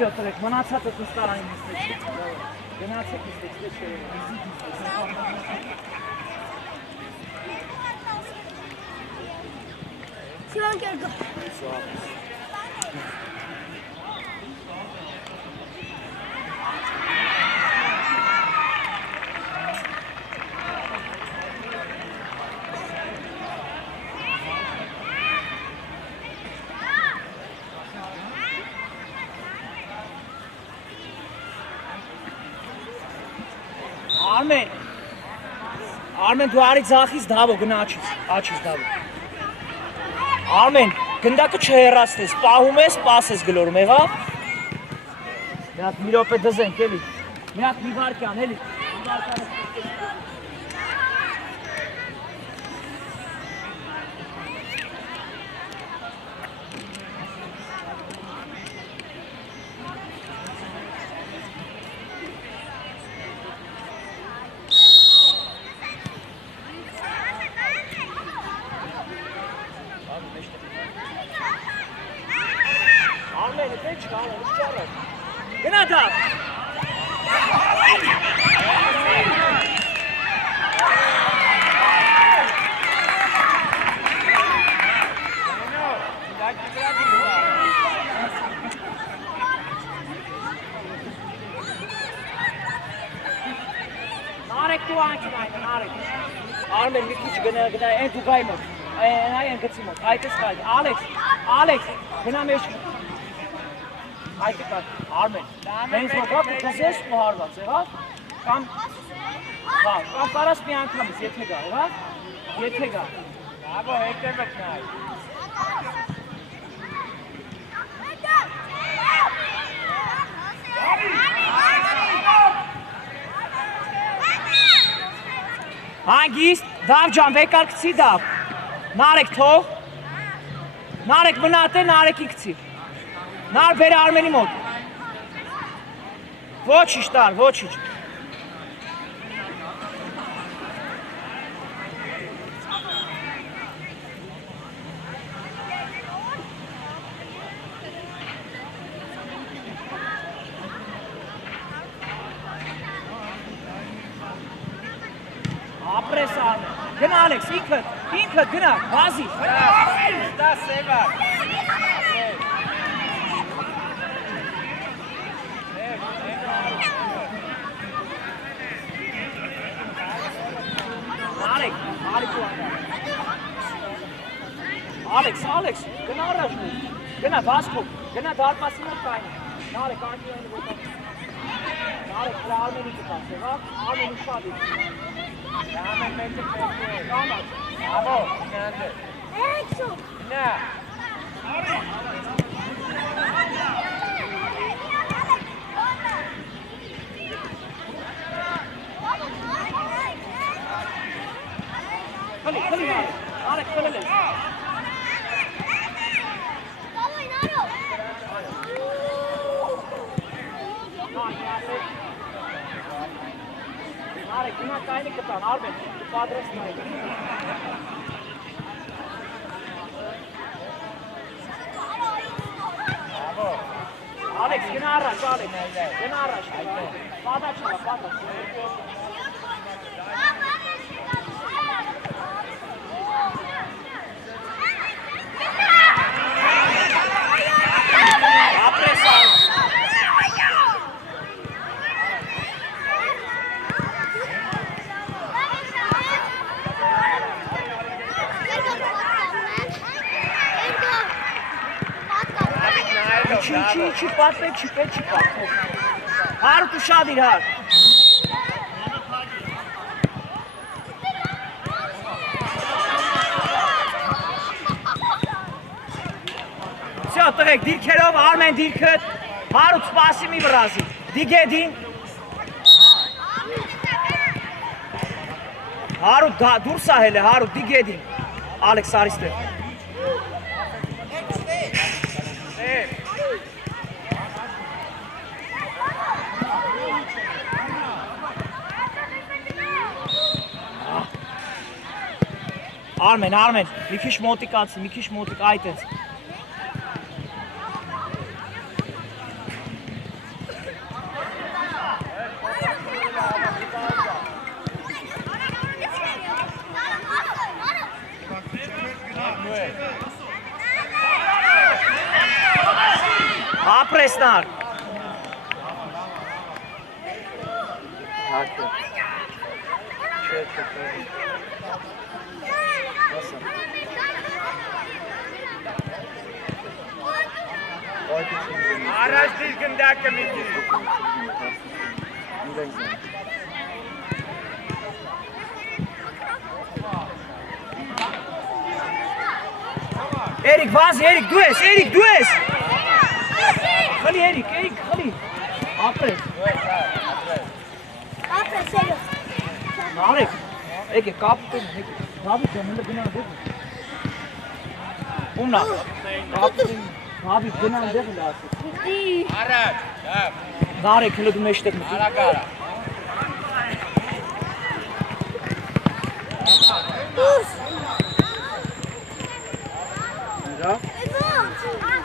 Все, Толек, մնացածը կստարանի նստեք, գնացեք նստեք, Սիվան կերգա։ Արմեն, դու արի ձախից դավո, գնա աչից դավո։ Արմեն, գնդակը չհեռացնես, պահում ես, պաս ես գլորում, եղավ։ Մի հատ մի րոպե դզենք, էլի։ Մի հատ մի վարկյան, էլի։ Գնա դա։ Նարեկ դու անքին այն, նարեկ։ Արմեն մի քիչ գնա, այն դու գայ մոտ, այն գծի մոտ, այդ ես գայ, Ալեքս, գնա մեջ։ Այդ է Արմեն, հենց մոտ կզես ու հարված, եղավ, կամ կարաս մի անգամից, եթե գա, եղավ, եթե գա, աբո հետևդ նայ։ Հանգիստ, դավ ջան, վեկարկցի դավ, նարեկ թող, նարեկ մնատ է, նարեկի կցի։ Նար բեր Արմենի մոտ։ Ոչինչ տար, ոչինչ։ Ապրես Արմեն։ Գնա Ալեքս, ինքդ գնա, վազի։ Դա սևա։ Ալեքս, գնա առաջ, գնա վազքով, գնա դարպասի մոտ կայնի, նարեկ անկի այն է Narek, dra Armen'i tutar. Bak, Armen'i uşağı değil. Armen bence korkuyor. Tamam. Bravo. Nerede? Ne? Kali, Narek. Narek, kali. Narek, buna kaynak katan, Armen. Bu adres kaynak. Alex, gene araç, Alex. Gene araç. Sağdan çıkar, sağdan. Çık patlayıp çık. Harut uşağı değil Harut. Все, тăgăk, Dilkerov, Armen Dilkăt, Harut spasimi Brazil. Digedin. Harut dursa hele, Harut digedin. Alex Ariste. Armen, մի քիչ մոտիկ այդպես։ Ապրեսնար։ Araç dilkindəki mülkü. Erik, vazi, Erik, dues. Khali, Erik, khali. Apres. Narek. Eke, kaptın. Abi, canımda günah değil mi? Umna. Kaptın. Abi, günah değil mi lazım? Araç. Narek, hele du meştek mi? Ara.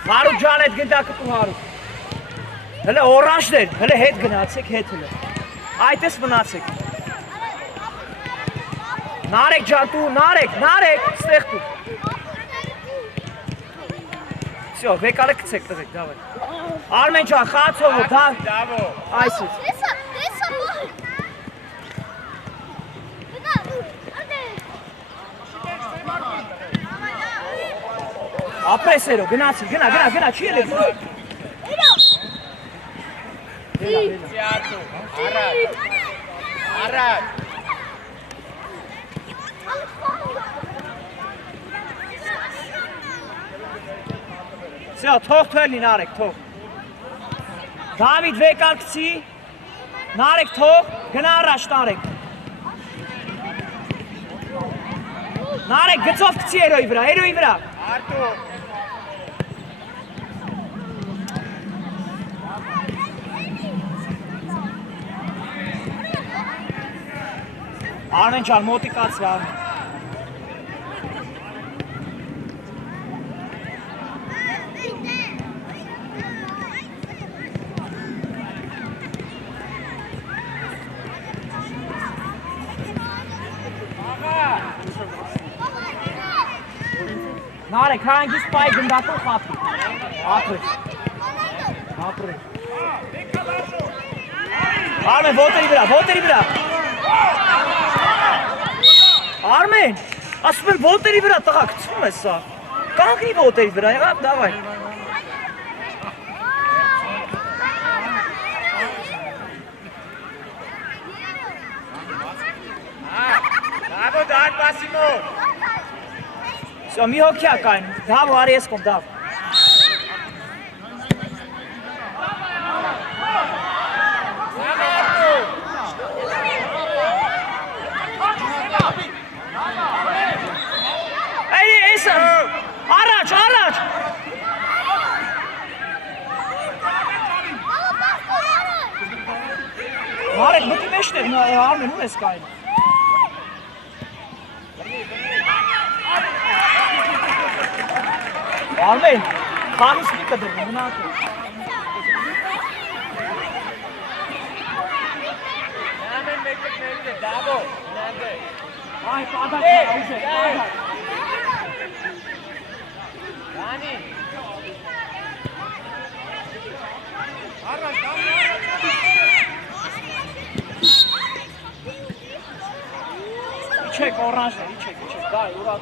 Harut Canet gıdakı tu Harut. Hele oranj der, hele het gnatsek, het hele. Aytes mnatsek. Narek can tu, Narek, stech tu. Все, vekale ktsek tăgăk, davay. Armen can, Khatsovo, da. Bravo. Aysiz. Apesero, gnatsik, gna, çiyle. Ciartu. Araç. Все, թող թողնի Narek, թող։ David վեկարկցի, Narek թող, գնա առաջ Narek։ Narek գծով կցի երոյի վրա։ Artu. Armen can, մոտիկացվա։ Narek, hangisi pay gındakıl kapı? Apres. Armen, voteri vira. Armen, asmen voteri vira, տղա գցվում ես սա։ Կանգնի voteri vira, եղավ, davay։ Դար պասի մոտ։ Всё, մի հոգի ա կային։ Դավ ու արի ես կոմ, դավ։ Այդի, էսը, առաջ, առաջ։ Մարեք, մտի մեջտեղ, Արմեն, ում ես կային։ Արմեն, խաղից մի կդրվում, մնակ է։ Նամեն մեկը կներիլ է, դավո, նանդ է։ Այ, պադակ է, ուժե, պադակ։ Դանի։ Իչեք, օրանժներ, իչեք, դայ, ուրակ։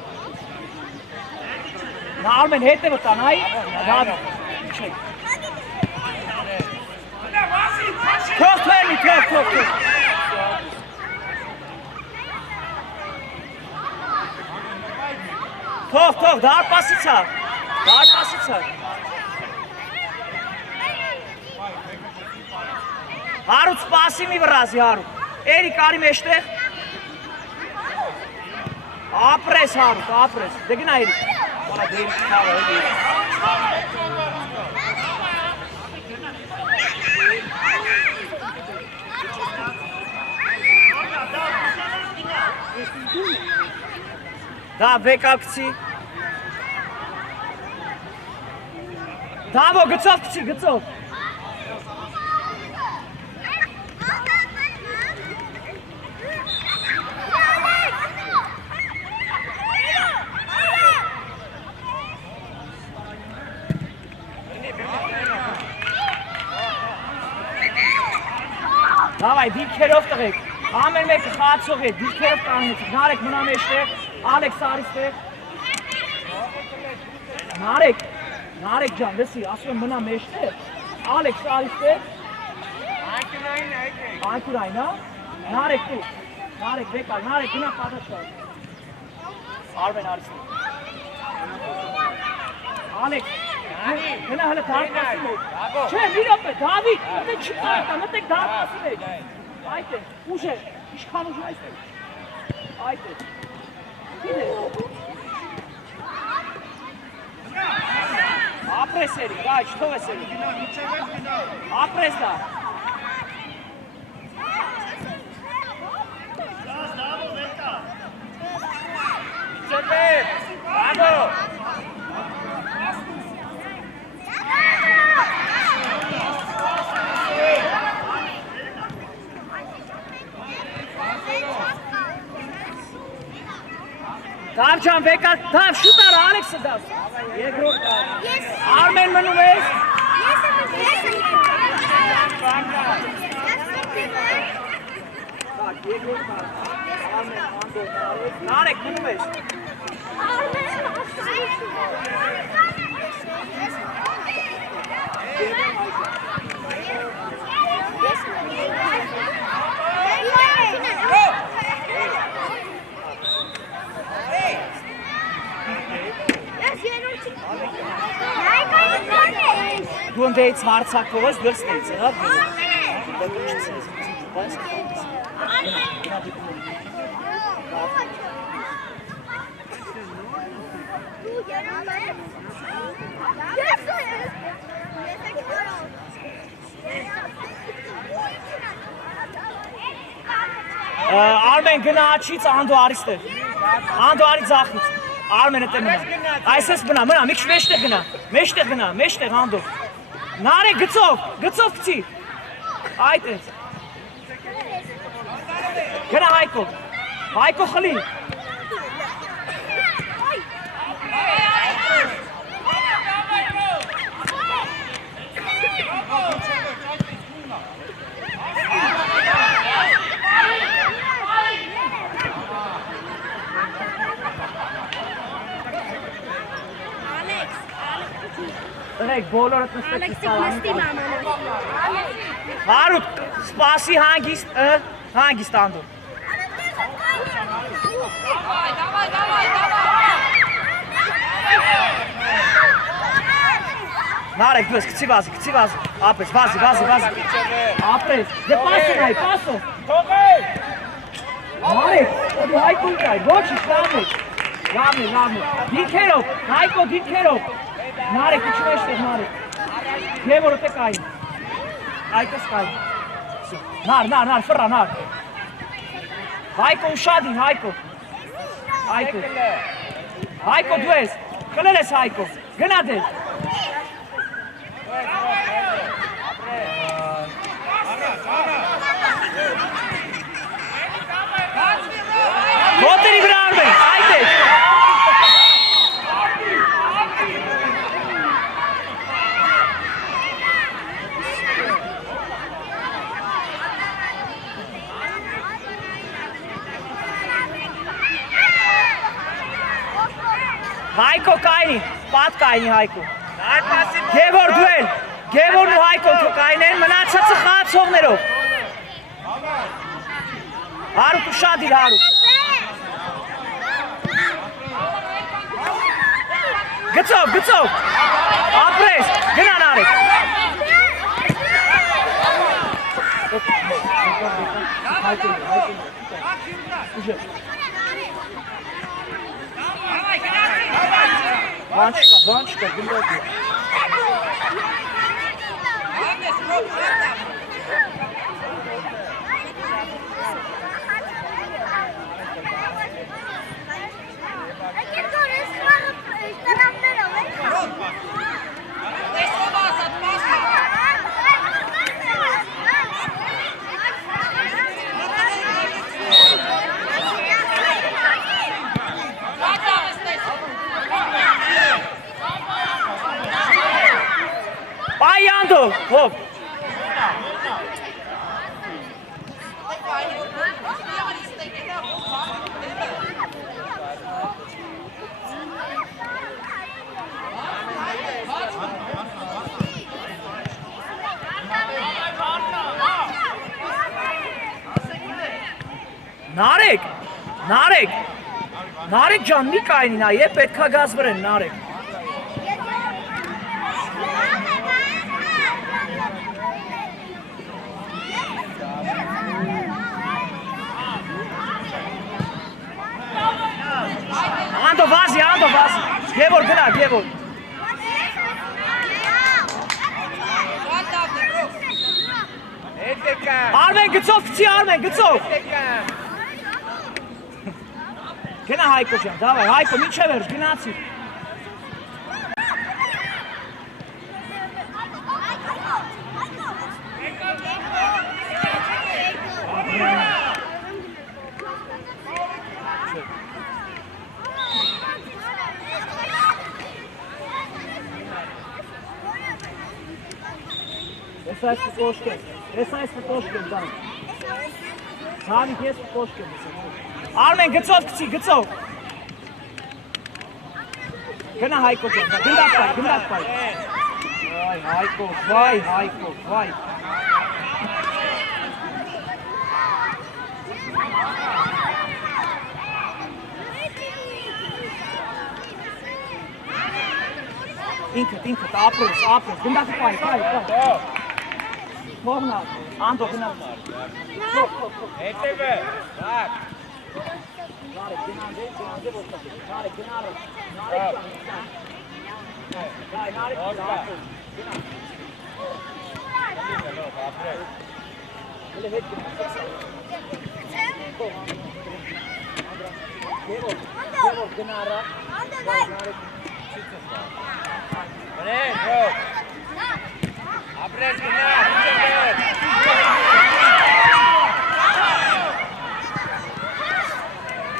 Նա Արմեն հետ է վտան, այ, դադի, իչեք։ Թող թվերնի, թող։ Թող, դար պասից ա։ Հարուց պասի մի վրազի, հարուց։ Էրի կարի մեջտեղ։ Ապրես, հարուց, ապրես։ Դե գնա էրի։ Որա դերի չկավ է, էրի։ Դա վեկակցի։ Դավո, գծով կցի, գծով։ Դավայ, դիրքերով տղեք, ամեն մեկը խացող է, դիրքերով կանեցիք, նարեք մնա մեջտեղ, Ալեքս արիստեղ։ Նարեք ջան, լսի, ասում եմ մնա մեջտեղ, Ալեքս արիստեղ։ Անկյուրային, հա? Նարեք դու, նարեք վեկալ, նարեք գնա պատաշար։ Արվեն արիստեղ։ Ալեքս, գնա հլը դարպասի մեջ։ Չէ, մի ռոպե, Դավիթ, մտեք չի կարետա, մտեք դարպասի մեջ։ Այդ է, ուժ է, իշքան ուժ այստեղ։ Այդ է։ Ապրես էրի, գայ, չթով ես էրի։ Ապրես դա։ Իցեպեր, բավո։ Դավ ջան, վեկար, դավ, շուտ արա, Ալեքսը դավ։ Երկրորդ դավ։ Արմեն մնում ես։ Так, երկրորդ դավ։ Արմեն, Անդոն, Նարեք մնում ես։ Դու ընդեից հարցակով ես, դու ես տեից, հա, դու չցես, բայց Արմեն գնա աչից, Անդո արիստեղ, Անդո արի ձախից, Արմենը տե մնա, այս ես մնա, մի քիչ մեջտեղ գնա, Անդո, նար է գծով կցի, այդ ես, գնա Հայկո խլի, Եք բոլորդ նստեք սալանի։ Հարուտ, սպասի հանգիստ Անդո։ Narek, դու ես գցի վազի, ապրես, վազի, ապրես, դե պասը նայ, պասը, Narek, դու Հայկոն կայ, ոչիշ, լավն է, դիրքերով, Հայկո դիրքերով, Narek, իչու էշտեղ, Narek, Գևորը տե կային, այդպես կային, նար, ֆրա, նար, Հայկո ուշադին, Հայկո, դու ես, կլել ես Հայկո, գնա դեր, Գոտերի վրա արվեն, այդ է։ Հայկո կայնի, պատ կայնի Հայկո։ Գևոր դու են, Գևորն ու Հայկոն թու կայնեն, մնացածը խաղացողներով։ Հարուտ ու շադիր Հարուտ։ Գծով, ապրես, գնա Նարեկ։ Բան չկա, գնդով դի։ Պայանդո, հով։ Նարեկ ջան, մի կայնի նա, է պետքա գազ վրեն, Նարեկ։ Անդո վազի, Գևոր գնա, Գևոր։ Արմեն գծով, կցի Արմեն, գծով։ Գնա Հայկո ջան, դավայ, Հայկո, միջև էր, գնացի։ Ես այս պտոշկեմ, դան։ Սանիք ես պտոշկեմ։ Արմեն գծով կցի, գծով։ Գնա Հայկո ջան, գնդակ պայ։ Վայ Հայկո։ Ինքդ, ապրես, գնդակը պայ։ Թողնա, Անդո գնա։ Հետևը, դակ։ Նարեկ, գնա, Ապրես գնա,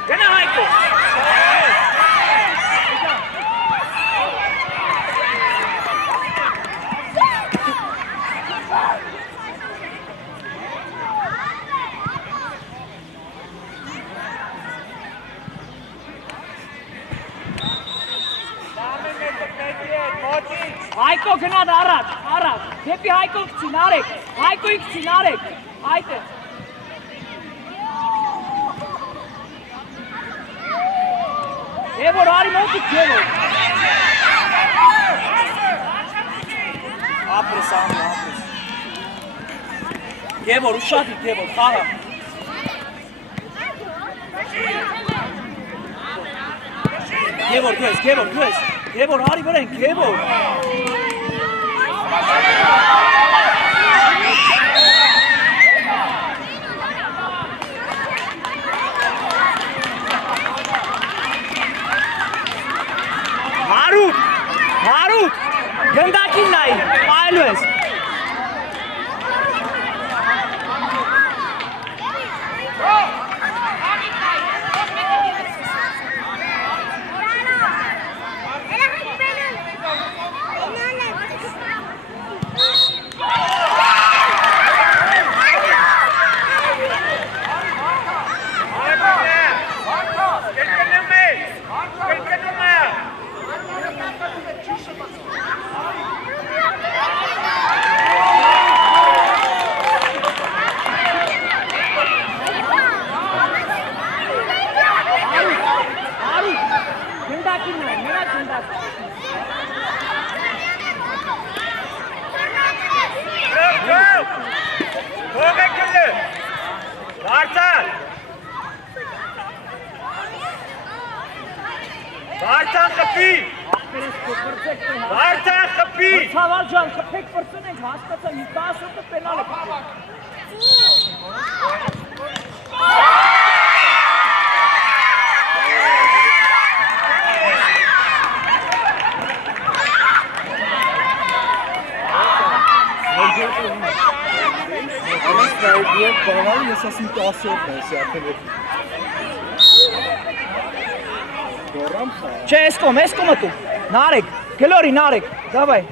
Գնա Հայկո։ Հայկո գնա առաջ, դեպի Հայկո գցի, Նարեկ, Հայկոյի գցի, Նարեկ, այդ է։ Գևոր, արի մոտիկ Գևոր։ Ապրես, անի, ապրես։ Գևոր, ուշադի Գևոր, խաղա։ Գևոր, դու ես, Գևոր, արի վրեն, Գևոր։ Հարութ, գնդակին նայի, այլու ես։ Վարդան խփի։ Վարդան խփի։ Ցավալ ջան, խփեք պրծնենք, հասկացա, 10 հոգի պենալ է։ Ես ասում 10 հոգի ես արդեն։ Չէ, ես կոմը դու։ Նարեկ, գլորի Նարեկ, դավայ։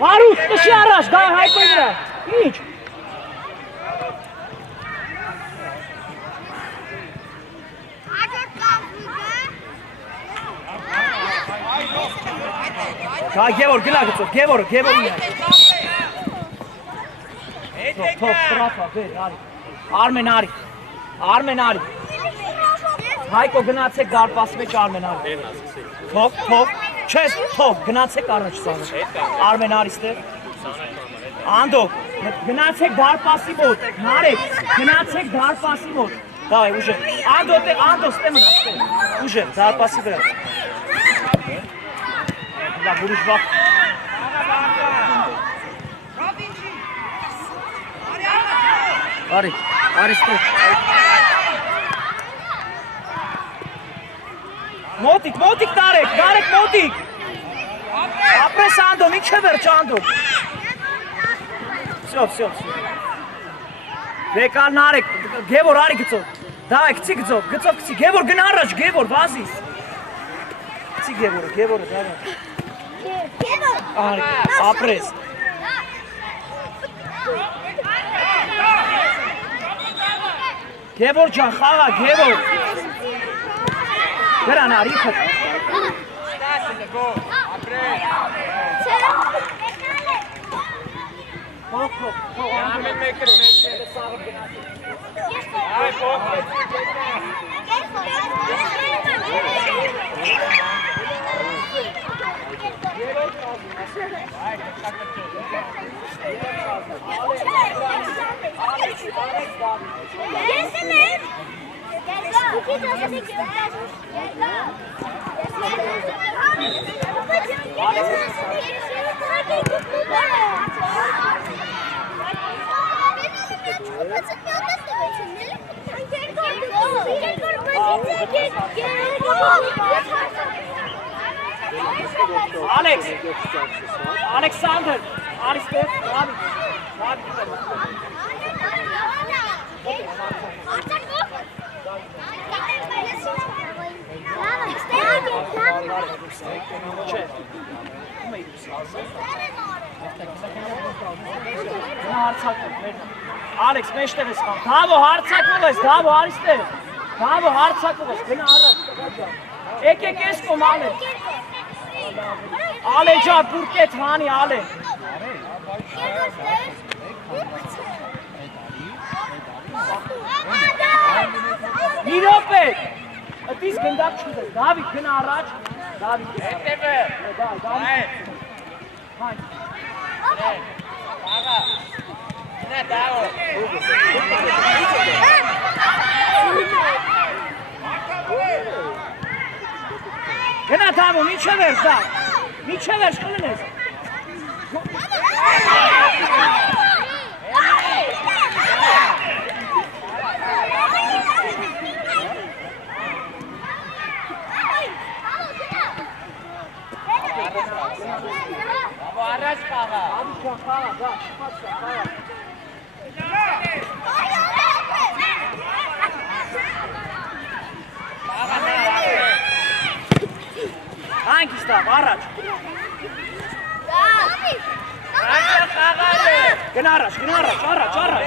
Հարութ, տշի առաջ, դա հայկոյ վրա։ Ինչ։ Դա Գևոր, գնա գծով, Գևորին է։ Թող, սրապա, վեր, Արմեն արի։ Հայկո գնացեք դարպասի մեջ Արմեն արի։ Թող, չես, թող, գնացեք առաջ սանը։ Արմեն արի ստեղ։ Անդո, գնացեք դարպասի մոտ, Նարեկ, գնացեք դարպասի մոտ։ Դավայ, ուժեր, Անդո ստե մնա, ստե, ուժեր, դարպասի վրա։ Դա բուրիշ վաղ։ Արի ստեղ։ Մոտիկ, Նարեկ, մոտիկ։ Ապրես Անդո, ինչ է վերջ Անդո։ Всё։ Վեկալ Նարեկ, Գևոր արի գծով։ Դավայ, գցի գծով, Գևոր գնա առաջ, Գևոր, վազիս։ Գցի Գևորը, դավայ։ Արի, ապրես։ Գևոր ջան, խաղա, Գևոր։ Գրան արի խտ։ Փող։ Ամեն մեկը։ Այ փող։ Ալեքսանդր, արիստեղ, Ալեքս, մեջտեղ ես խամ, Դավո հարցակվող ես, Դավո արիստեղ, Դավո հարցակվող ես, գնա առաջ, եկ ես կոմ Ալե, Ալե ջան, բուրկետ հանի Ալե, Mirոպե, ըտիս գնդակ չուզես, Դավիթ գնա առաջ, Դավիթ գնա առաջ, Դավիթ, Աղա, գնա դավո, գնա դավո, միչև երս դավ, միչև երս կլնես, աբո առաջ կաղա, Հանգիստ դավ, առաջ, գնա առաջ, առաջ,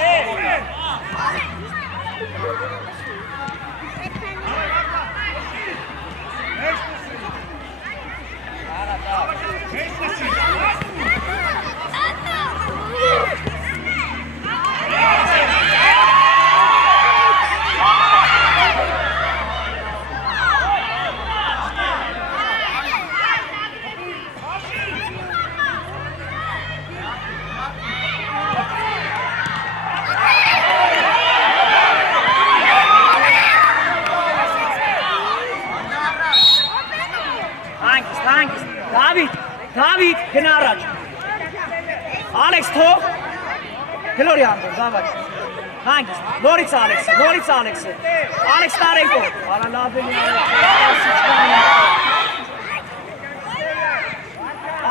Հանգիստ, Դավիթ, գնա առաջ, Ալեքս թող, գլորի անդոր, դավայ, հանգիստ, նորից Ալեքսը, Ալեքս տարենկո, արա լավ են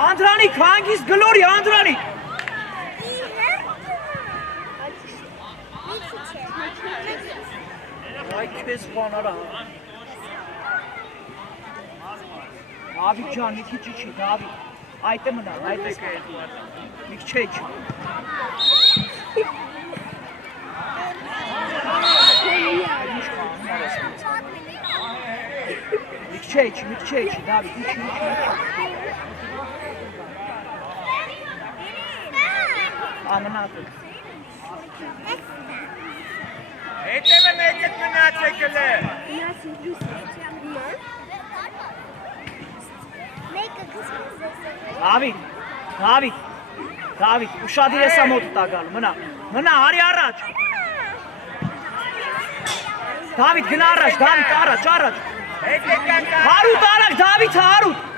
Անդրանիկ, հանգիստ, գլորի, Անդրանիկ, այ քեզ բանարա, Դավիթ ջան, մի քիչ իջի, Դավիթ, այդ է մնա, այդ է մի քիչ իջի։ Մի քիչ իջի, Դավիթ, իջի։ Ամնատ։ հետևը մեկը գնացեք էլե։ Դավիթ, ուշադիր ես ամոտ տա գալու, մնա, արի առաջ։ Դավիթ, գնա առաջ, առաջ։ Հարութ արագ, Դավիթ, հարութ։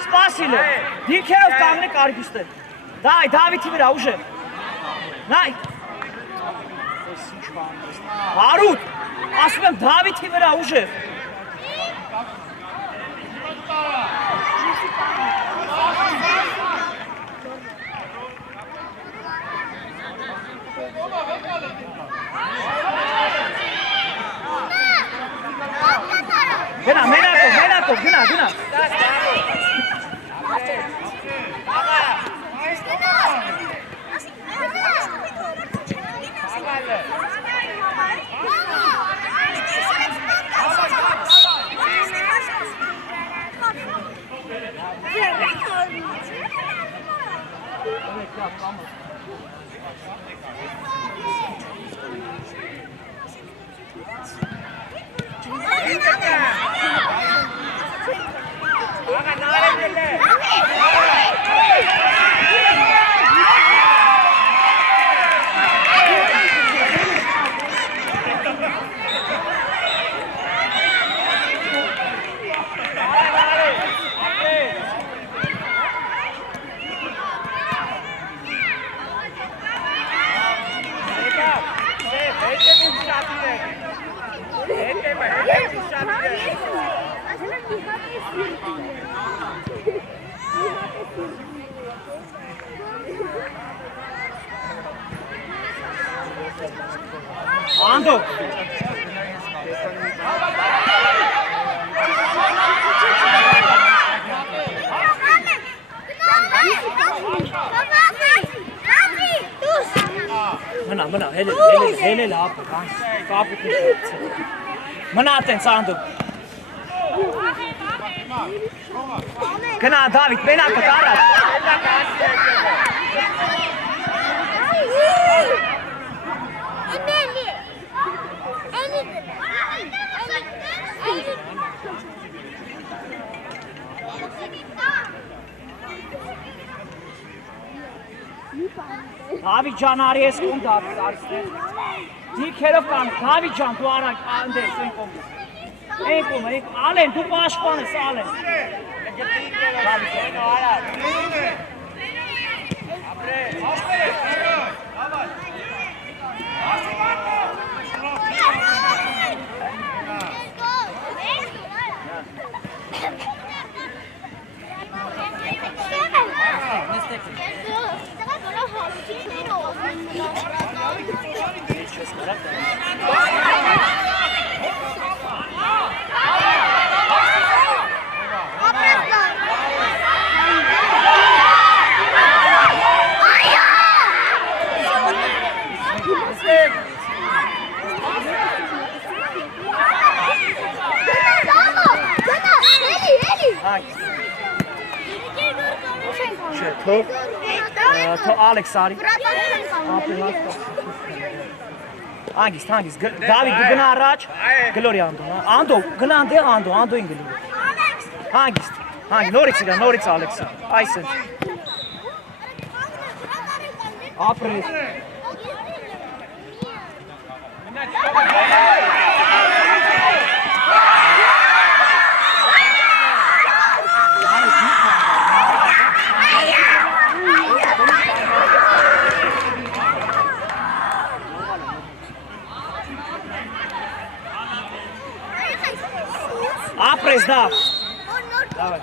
Սպասիլ է, դինքերով կաղն է կարգիստ է, դայ, Դավիթի վրա, ուժ է, նայ, հարութ, ասում եմ Դավիթի վրա, ուժ է, գնա, մենակով, գնա, Անդո։ Մնա, հելել ապը, կապը կուշեց։ Մնա ատենց Անդո։ Գնա Դավիթ, մենակը տարած։ Դավիթ ջան, արի ես կոմ Դավիթ, արի։ Դիքերով կան, Դավիթ ջան, դու արա անդես, են կոմ։ Են կոմ, Ալեն, դու պաշտպան ես, Ալեն։ To Alex ari. Hangis, David du gına araç. Gloria Ando in Gloria. Hangis, Norix Alex. Aysen. Apres. Apres da. Давай.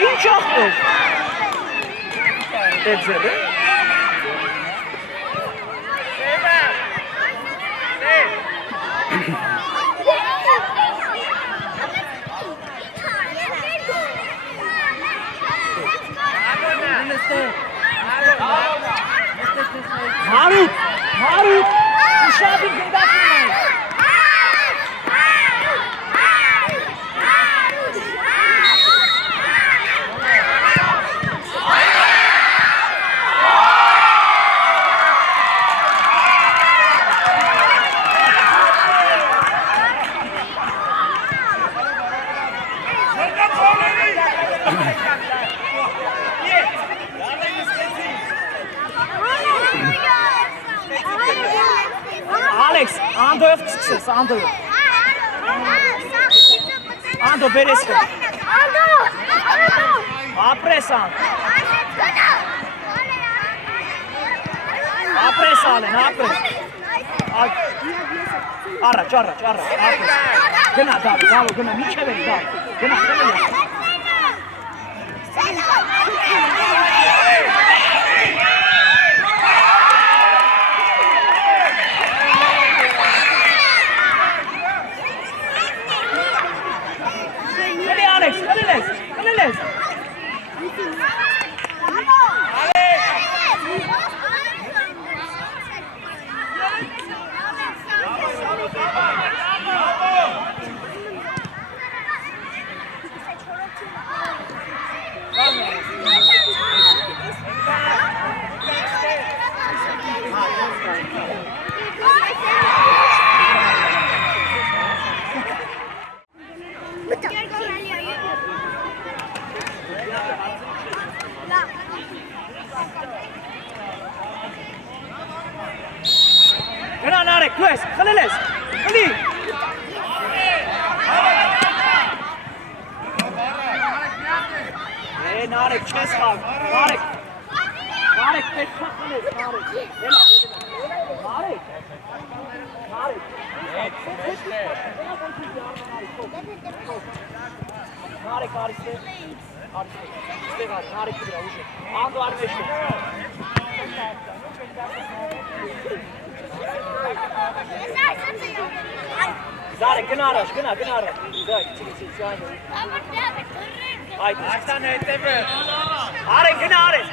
İnşallah. Tebzeli. Harut, uşağı bir gıda kırmayın. Alex, Ando yok çıksın, Ando yok. Ando beresko. Apresan. Apres alen, apres. Araç. Apres. Gına David, gına niçe veri David. Gına. Alex. Gına Narek, Luis, Khaliles, Ali. Narek, chest out, Narek, pet Khaliles, Narek. Narek. Narek Aris'te. İşte var. Narek bir avucu. Ando Armeş'te. Zare gına araç, gına araç. Zare, çık. Haydi. Aksan ötemi. Aren gına Aren.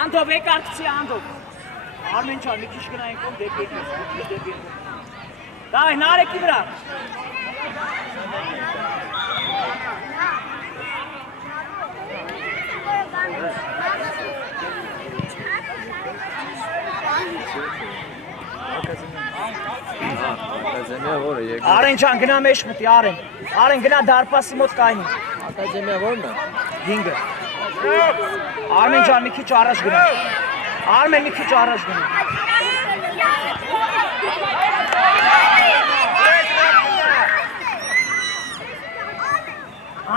Ando bekar kıçı Ando. Armençan bir kişi gına enkom dekliyoruz. Dai, Narek Ibra. Ակադեմիա որը եկել։ Արենջան գնա մեջ մտի, Արեն գնա դարպասի մոտ կայնի։ Ակադեմիա որն է։ 5-ը։ Արմենջան մի քիչ առաջ գնա։ Արմեն մի քիչ առաջ գնա։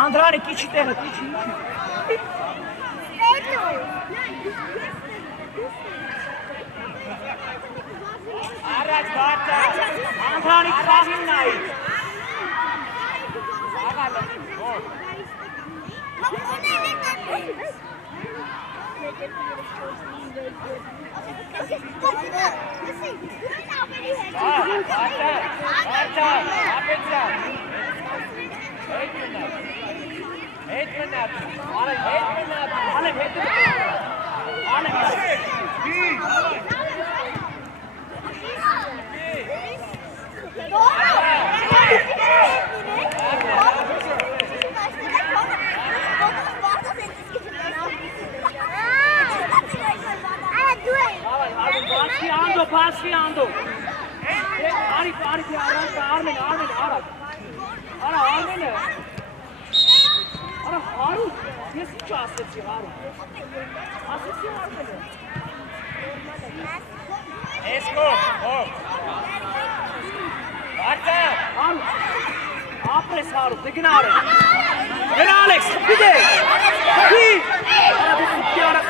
Անդրանի քիչի տեղը, քիչի։ Առաջ բարձա։ Անդրանի քաղին նայի։ Pasfi Ando. Arif Armen. Ara Armen. Ara Harun. Yes, hiç asısı Harun. Asısı Harun. Esko. Hop. Bata. Harun. Apres Harun. Gına Alex. Bir de. Bir. Ara bir ara.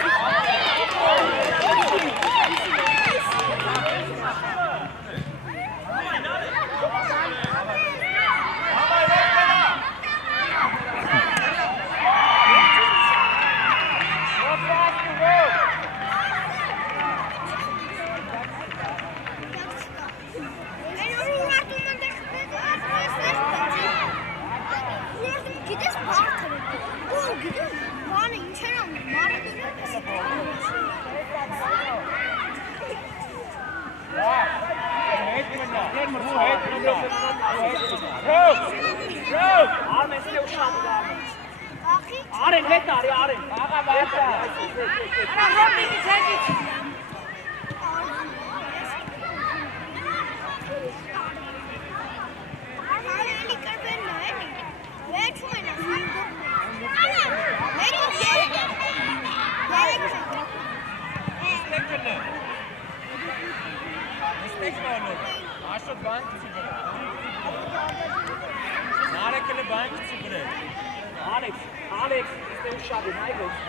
Aren net Aren. Aga bata. Ara Robin çekiç. Alex, este ușa de mai vezi.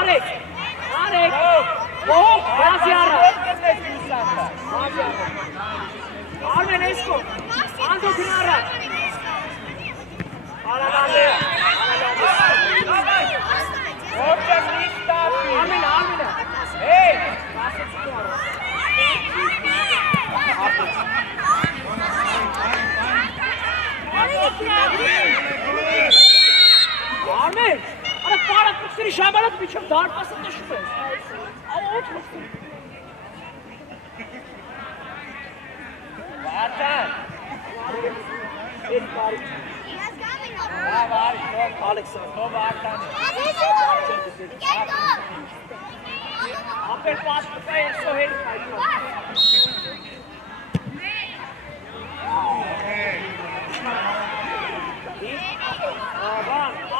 Alex, Alex. Oh, gracias. Armen Esko. Ando Dinara. Armen. Hey! Armen! Ana para kusuri şabalat biçim darpasın da şüphe. Ama o kusuri. Bata. Bir bari. Alex. O bata. Apel pass पे सोहेल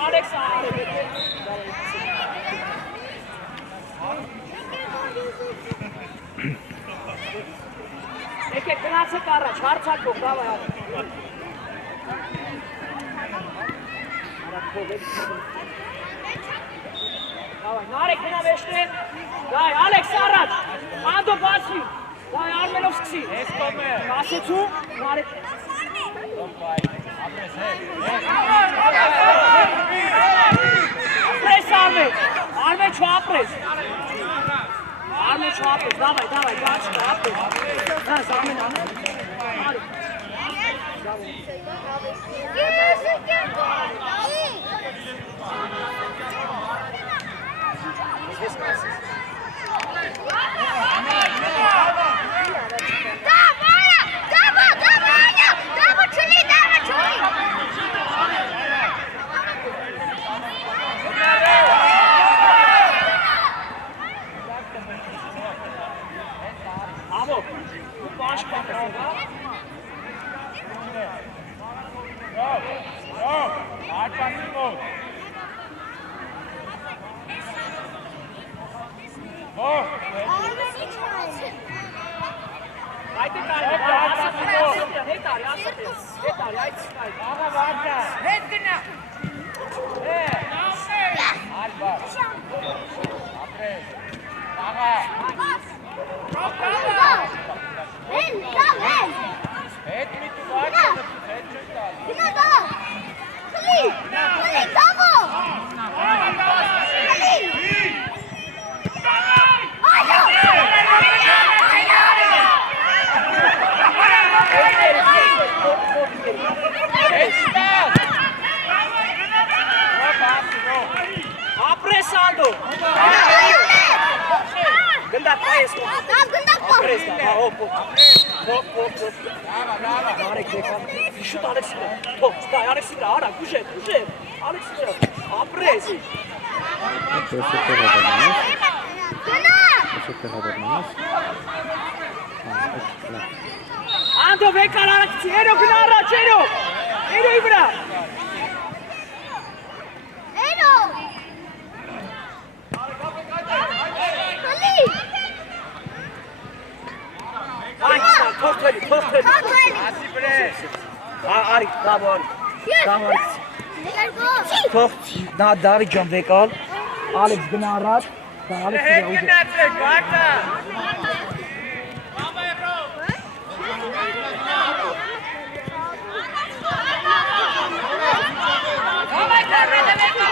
Alex एक एक ग्लास से कर रहा चार चार टोकरा वाला Давай, Нарик, գնա մեջտեղ։ Դայ, Ալեքս առաջ։ Անդո բացի։ Դայ, Արմենով սկսի։ Ես կողմ է։ Ասեցու, Նարիկ։ Ապրես Արմեն։ Արմեն չո ապրես։ Արմեն չո ապրես, դավայ, գաչ կա, ապրես։ Հազ, Արմեն անե։ Նարիկ։ Ես կասես։ Abo, bu baş kapısı. Hard passing move. Move. Haydi kaydı. Yeter, haydi. Ama varsa. Hepsine. Hard bak. Apres. Aga. Head me to watch. Head Apressando! Ganda paes mo. Apres da, hop. Narek dekam. Şut Alex bile. Top, staj Alex bile. Ara, gužet. Alex bile. Apres. Ando vekar Alex. Eno gnara, Eno. Eno ibra. Hangisi? Torteli. Ari, bravo. Top, David Can vekal. Alex gnarat. Alex bile ucu.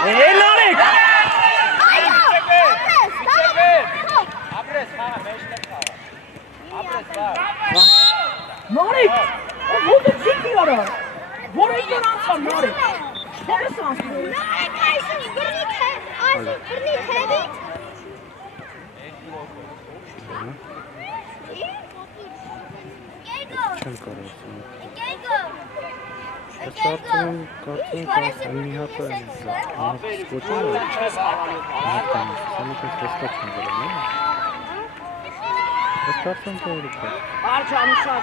Hey, Narek! Narek! What the fuck you are? What are you doing outside, Narek? What is that? Arcan uşağı.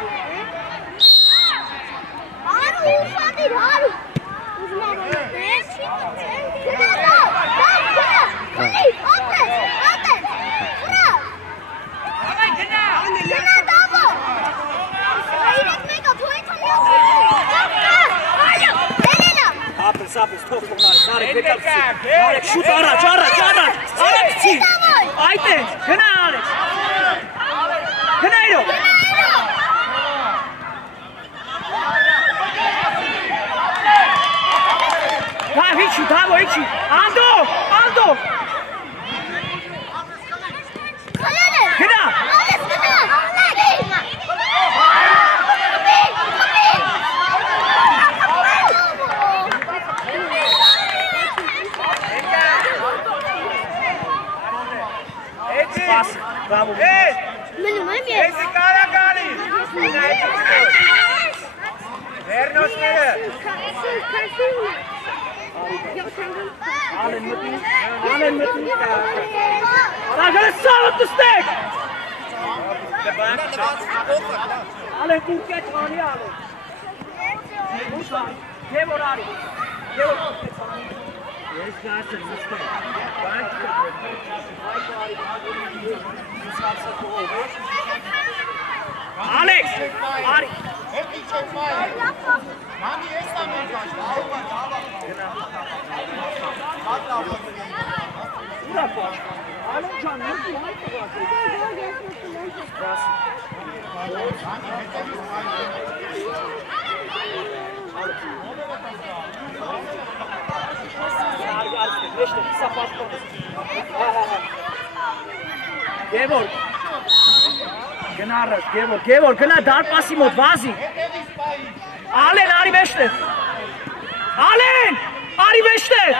Apres, top Narek vekal. Narek şut araç. Araç çi. Ayten, gına Alex. Gına yok. Davo, içi. Ando. Gına. Pas, bravo. Esse cara, Gali. Vernos kere. Allen müssen. Aragale sağlık destek. Allen kurket hani Allen. Musa, gel oraya. Yes, that's a mistake. Alex! Ari! Գևոր գնա առաջ, Գևոր գնա դարպասի մոտ, վազի Ալեն, արի մեջտեղ Ալեն, արի մեջտեղ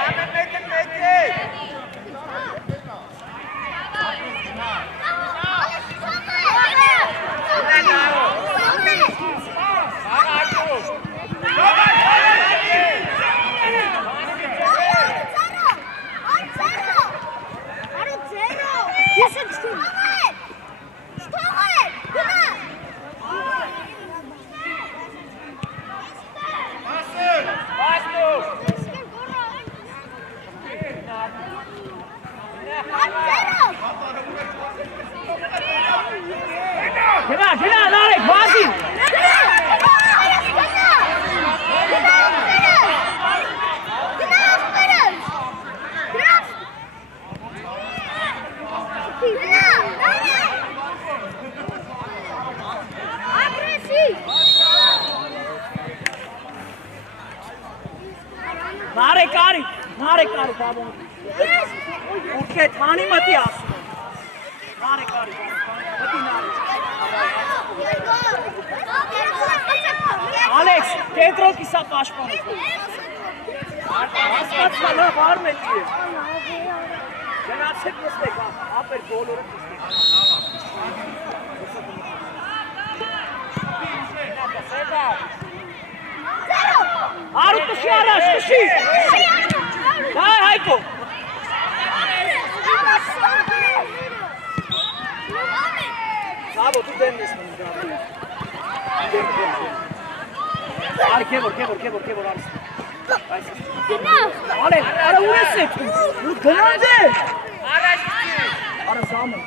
Գնա, նարեք, վազի Նարեք, բաբոն Ուքետ, հանի մտի ասում Նարեք, մտի նարեք Ալեքս, կենտրոն կիսա պաշպան Հասկացվա լավ արմետ է Գնացեք նստեք, ապեր բոլորը նստեք Արու տշի առաջ, տշի Հայ, Հայկո Սավո, դու դեն ես մնի Արի, Գևոր, արիս Ալեն, արա ուր ես ետ Ու գնանդ է Արա զամ է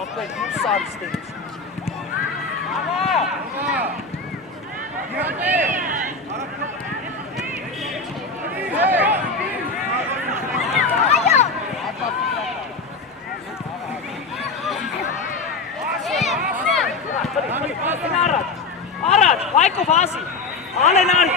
Ապեր, դու սարս տենիս Առաջ, Հայկո վազի, Ալեն արի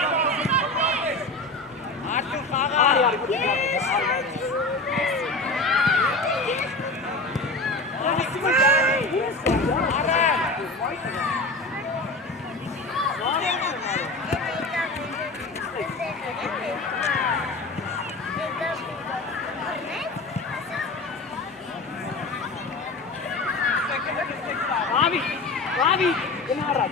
Ravi, gena առաջ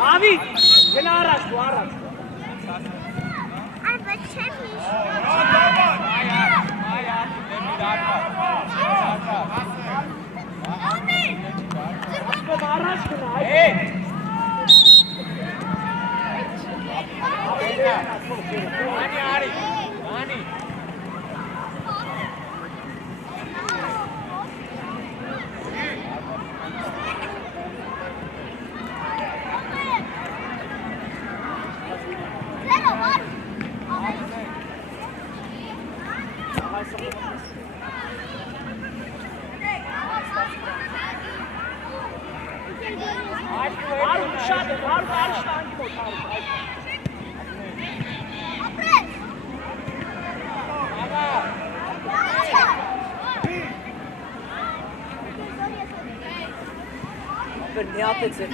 Ravi, gena առաջ, դու առաջ Ալբա չեմ Առաջ գնա, Անի Նյատեց է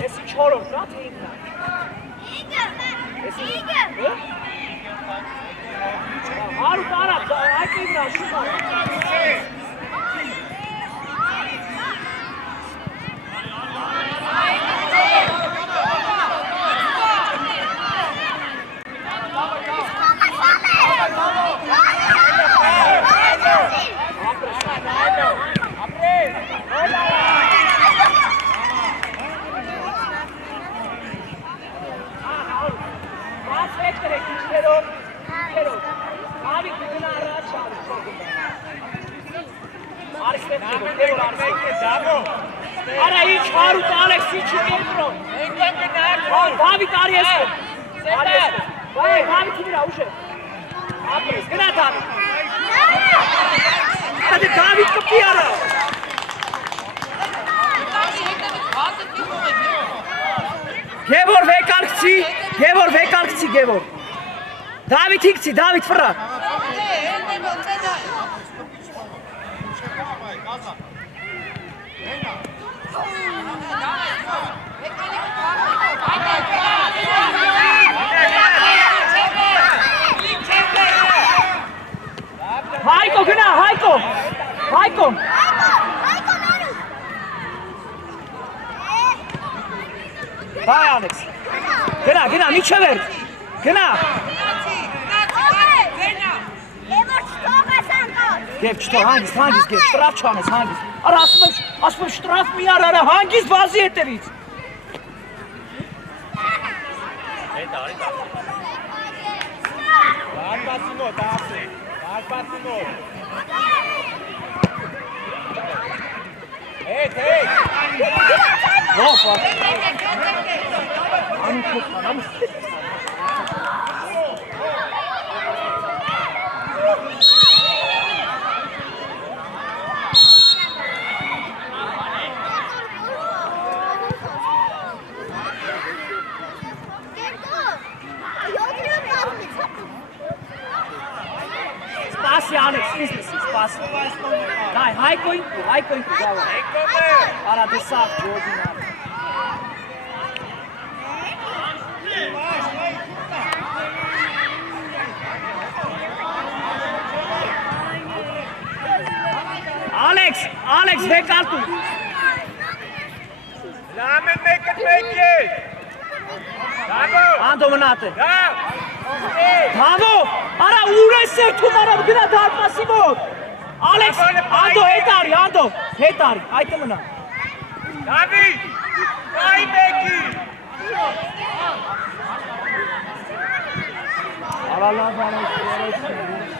Եսի չորով, նա թե ինքնա Հարու տարավ, այդ ինքնա, շուտա քերով David գնա առաջ Արիստեփ Քևոր Դաբո Արա ինչ հարուտ Ալեքսի չկենտրո Եկան գնալ David արի ես Վայ David վրա ուժը Ապրես գնա David Արա David կպի արա Գևոր վեկարգցի Գևոր David հիքցի David վրա Հայկո գնա Հայկո Հայ Ալեքս գնա միջև էր գնա Գեվ չթող հանգիստ գեվ շտրաֆ չանես հանգիստ Արա ասում եմ շտրաֆ մի արա հանգիստ բազի հետևից Դարպասի մոտ ասի Դարպասի մոտ Հետ Ո՞վ Spasi Alex, spasi. Dai, Հայկոին գավա։ Արա դեսակ Ջորդինա։ Alex վեկարտու։ Նամեն մեկը մեկի։ Դավո։ Անդո մնատ է։ Դավո։ Արա ուր է սերթում արա գնա դարպասի մոտ։ Ալեքս, Անդո հետ արի, այդը մնա։ Դավիթ, այ մեկի։ Արա լավ Ալեքս։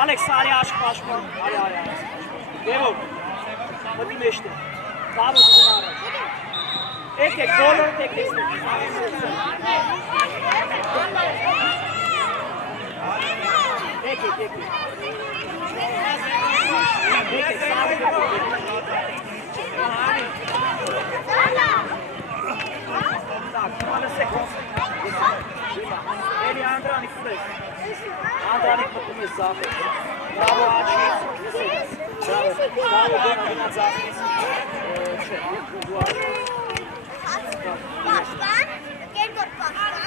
Ալեքս արի աշխպաշպան, արի, Գևոր, մտի մեջտե, Դավոթ գնա առաջ, եկեք, բոլորդ եկեք, Անդրանիկ մտում ես զավետ, բրավո աչից, բրավո դեպ գնաց աղից, չէ, դու աչից Պաշպան, կերգոր պաշպան,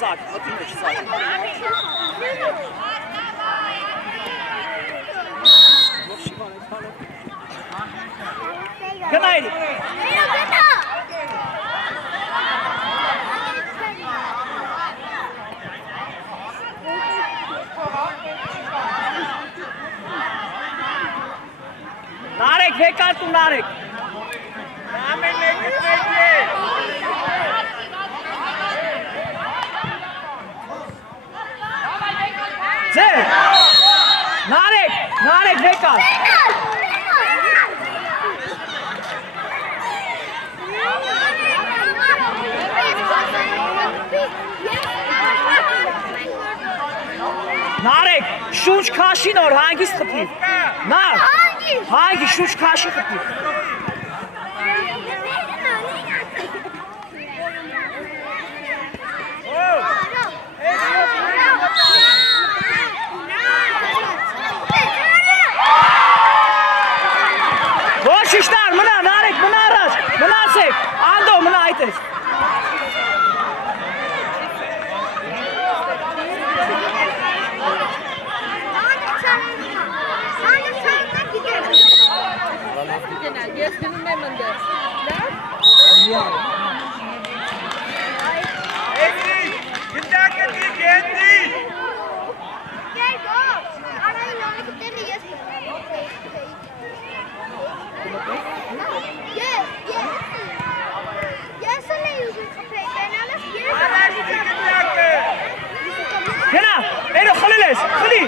Սակ, մտի մեջ սակ։ Գնայր։ Narek, vekal tu Narek. Namen mekle. Zer. Narek, vekal. Narek, şuş kaşın or hangisi tıpı? Nar. Hangi şuş kaşı tıpı? Boş işler, mına Narek, mına araç, mına sek, ando mına aytes. Ezi, gidaketi geldi. Hena, ero Khaliles, Khali.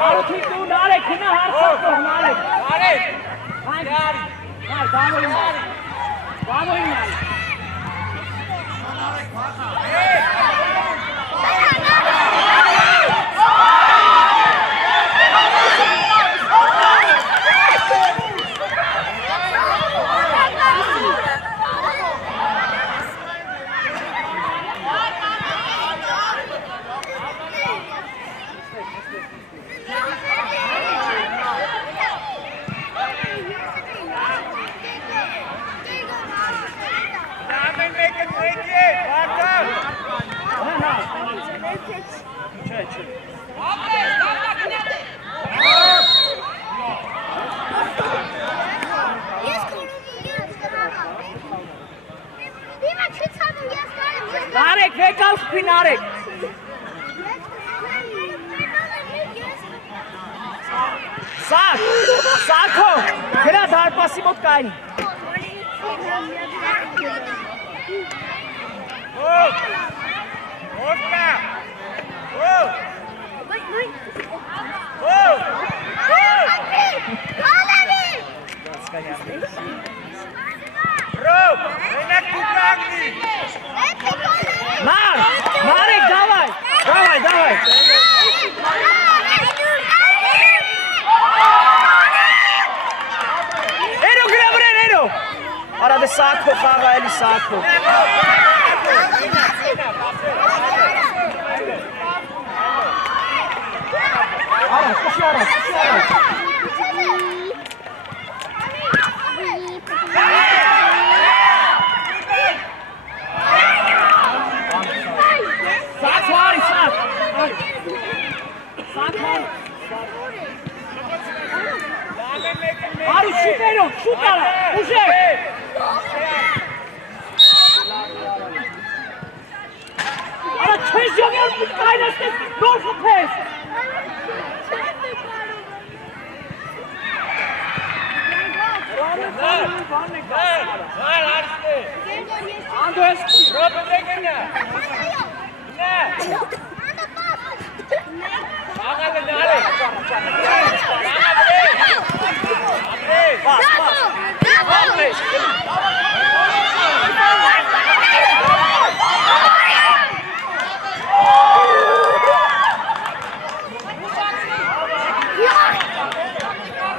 Aro ठीक तू Narek, Hena har sakto Narek. Narek. Hay, vamos Narek. Vamos Narek. Namen mekle. Bakalım. Narek, vekal tıpı Narek. Sako. Hena dar pasi mot kaini. Orta. Rob, enak tukangni. Narek, давай. Ero gre ero. Arada Sako, Khava eli Sako. Araç. Sağ. Arı şut ara. Uje. Ara çöz yanıyor bu kaynasın. Doğru pes. Andres. Rob, begini. Ne? Bakalım Narek. Bas.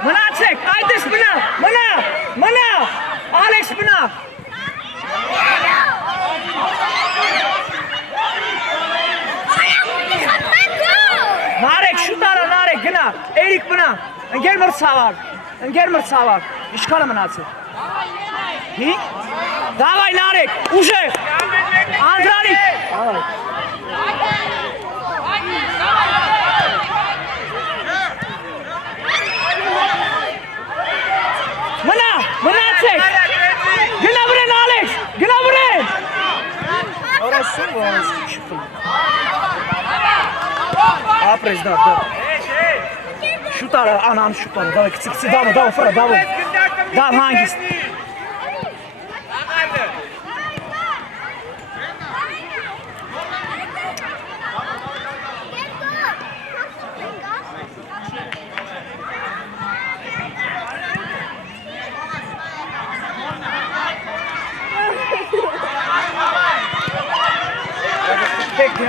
Mına çek. Aytes mına. Alex mına. Narek şut ara Narek gına. Erik buna. Engel mırsavar. İşkala mınası. Hi? Davay Narek. Uje. Andranik. Davay. Ապրես դա։ Շուտ արա, անան շուտ արա, դավай քցի, դավай, ֆրա, դավай։ Դավ հանգիստ։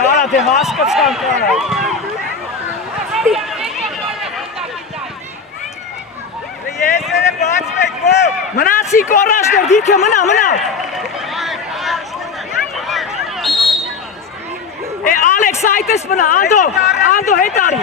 Ara te հասկացան կարա։ Ես էլ եմ բացվեք, գով։ Մնացի կորաշներ, դիրքը մնա։ Ալեքս այդպես մնա, անդո հետ արի։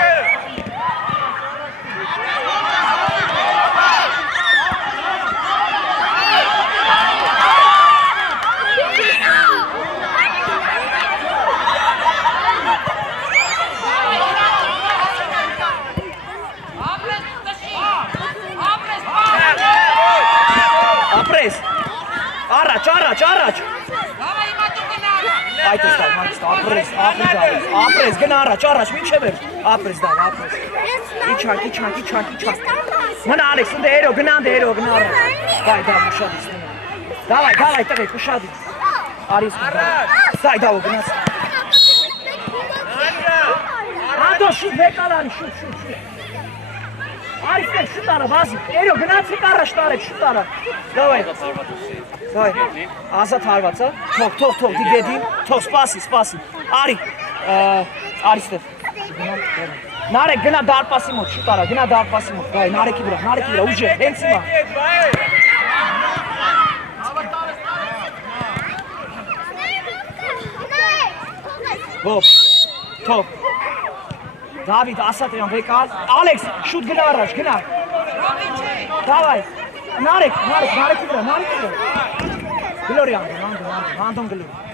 Առաջ։ Այդպես դա, ապրես, գնա առաջ, մինչև էր, ապրես դա, իչանք, մնա Ալեքս, ընդ երո, գնա առաջ, դայ, ուշադից, դավայ, տղեկ, ուշադից, արիս, դայ, գնաց, անդո, շուտ, վեկալանի, շուտ, այստեղ, շուտ արա, վազիկ, երո, գնացիք առաջ տարեք, շուտ արա, դավայ, ազատ հարվածա, թող, դիգեդին, թող, սպասի, արիստև, նարեք, գնա դարպասի մոտ, շուտ արա, գայ, նարեկի վրա, ուժե, հենց հիմա, Ով, թող, Դավիթ, ասատ եմ, վեկալ, Ալեքս, շուտ գնա առաջ, գնա, դավայ, նարեկի վրա, Գլորի անդոն գլորի։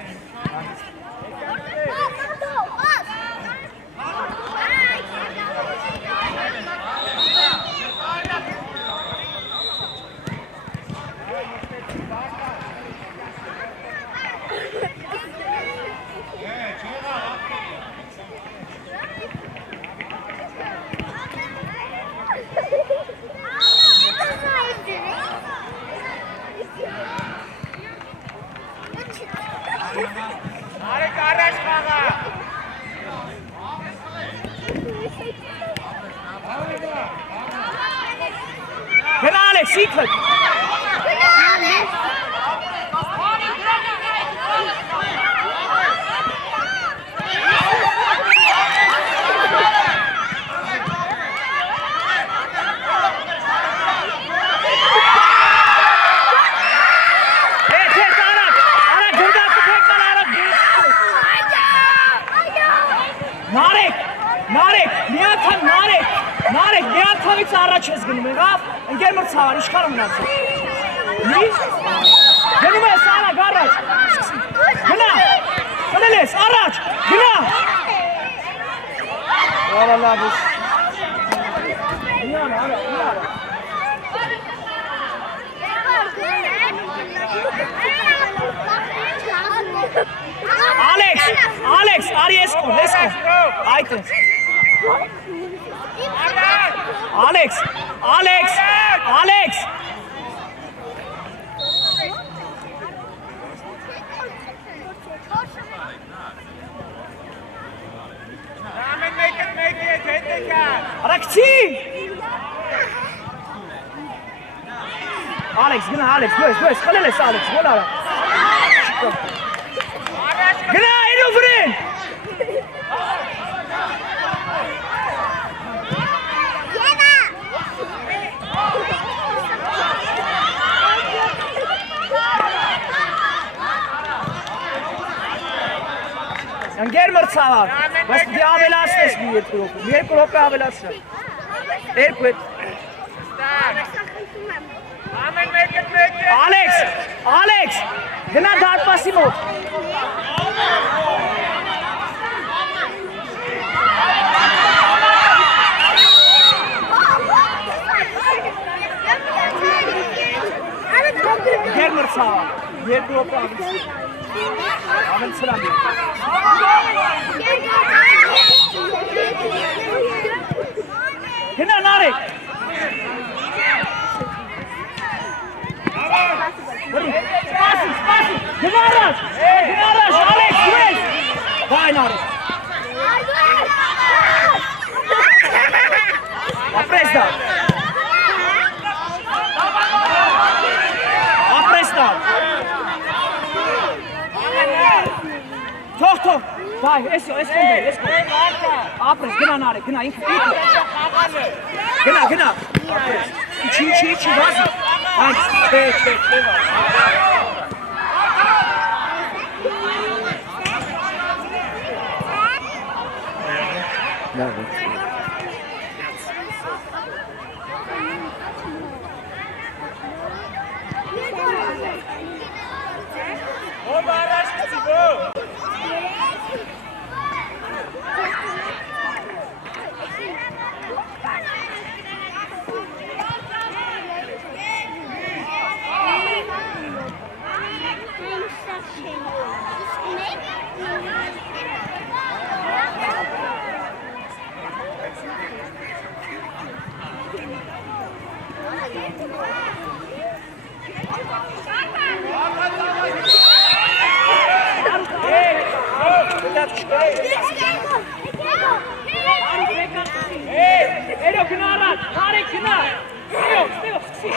Արեք առաջ խաղա։ Գնա Ալեքս, իքվեք։ Նարեք, միանգամից առաջ ես գնում եղավ, ընկեր մրցավար, իշխանը մնացել։ Գնում ես արագ, առաջ, գնա, խլել ես, առաջ, գնա։ Արա լավ ես։ Ալեքս, արի եսկո, այդպես։ Ալեքս! Ramen, make it, hit the cat. Arakçi! Ալեքս, գնա, դու խլել ես Ալեքս, գոլ արա։ Գնա, երու վրեն! Ընկեր մրցավար, բայց պիտի ավելացնես մի երկու րոպե ավելացնեմ։ Երկու հետ։ Ալեքս, գնա դարպասի մոտ։ Ընկեր մրցավար, երկու րոպե ավելացնեմ։ Ամեն սրամի։ Գնա նարեք։ Սպասի, գնա առաջ, Ալեքս, դուրես։ Վայ նարեք։ Ապրես դա։ Թող, վայ, ես կոնդել, ապրես, գնա նարեք, գնա, ինքը, գնա, իչի, վազի, այդ, չէ, Լավ է։ Ո՞վ առաջ գցի գո։ Էրո գնա առաջ, նարեք գնա, ստեղ, սկսի,